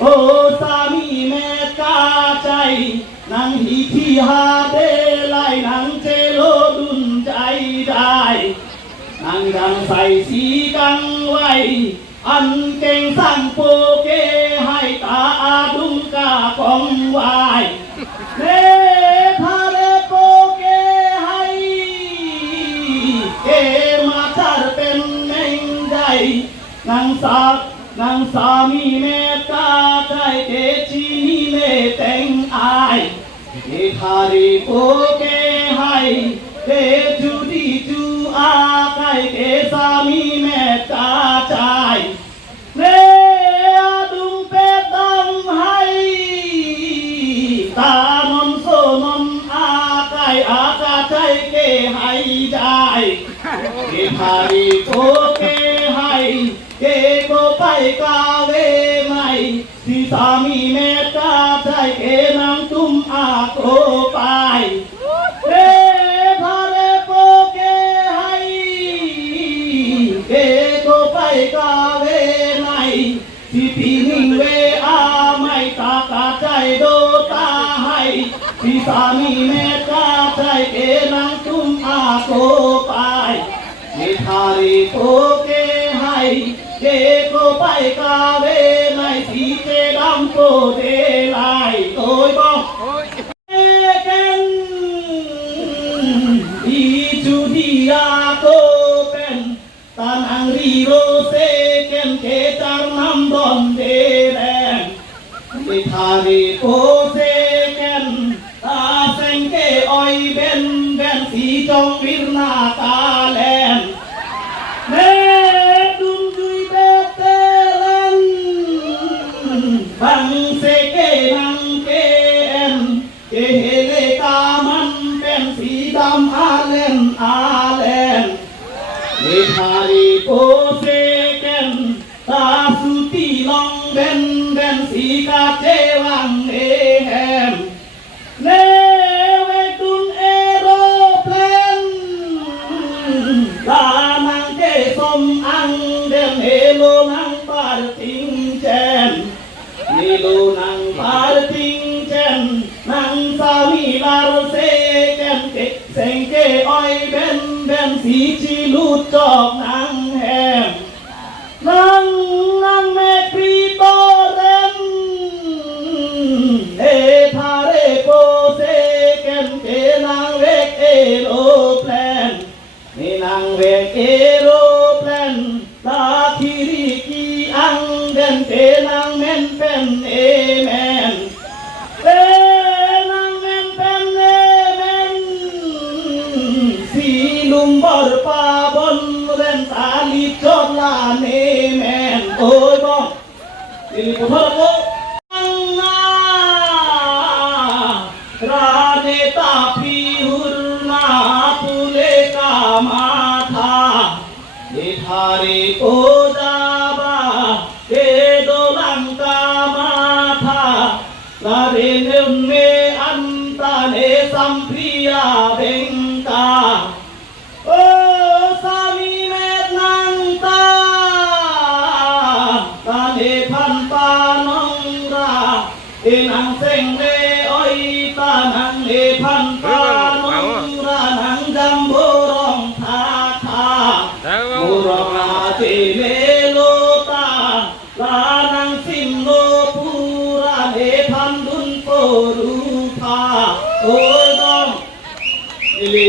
โอ้สามีแม่กาใจนางฮีที่หาเดไลนางเจโลดุนใจได้นางดังใส่สีกังไว้อันเก่งสั่งโปเกให้ตาอาดุงกากองไว้เนทาเลโปเกให้เกมาจารเป็นแมงใจนางสามีเมตตาใจเกชีนีเลแต่งอายเกทาเลโปเกให้เกจูดีจูอาไกเกสามีเมตตาใจเนอาดุงเป็ดดังให้ตานนโซนนอาไกอากาใจเกให้ได้เกทาลีโกเกให้เกโกไปกาเวไม่ที่สามีเมตตาใจเกนังตุ้มอาโกไปเรทาเลโกเกให้เกโกไปกาเวไม่ที่ปีนิ่งเวอาไม่ตากาใจโดตาให้ที่สามีเมตตาใจเกนังตุ้มอาโกไปเกทาลีโกเกให้เกโกไปกาเวไม่ที่เจดำโกเดไลโอ้ยบอกเกนอีจูดีอาโกเป็นตานังรีโรเซเกนเกจารน้ำดอนเดแดงเกทาลีโกเซเกนตาเซงเกออยเบนสีจงวิรนาตาแลนเนดุนจุยเบเตลันบังเซเกนังเกนเกเฮเลกามันเป็นสีดำอาเลนเนทาลีโกเซเกนตาสุติลองเบนสีกาเจวังเอแฮมเนเวตุนเอโรเพลนลานังเกสมอังเดนเฮโลนังปาร์ติงเจนเฮโลนังปาร์ติงเจนนังสามีลาโรเซเกนเกเซงเกออยเบนสีชีลูจอกนังแฮมนังเมครีโตเรนเอทาเรโปเซเกนเกนังเวกเอโรแพลนเนนังเวกเอโรแพลนตาคิริกีอังเดนเกนังเมนเป็นเอเมนเอนังเมนเป็นเอเมนสีลุมบอร์ปาบนเรนตาลิจอดลาเนเมนโอ้ยบอกสิริพุทธโกอังนาราเนตาพิหุรนาปุเลกามาธาเดทาริโกดาบาเกโดลังกามาธาลาเรเนเมอันตาเนสัมพริยาเบงกาโอสามีเมตนังตาตาเนพันปานองราเอนังเซงเลออยตานังเอพันปานองรานังจำโบรองทาทาโบรองอาเจเลโลตาลานังสิมโลปูราเนพันดุนโปรูพาโอ้ดองเอลี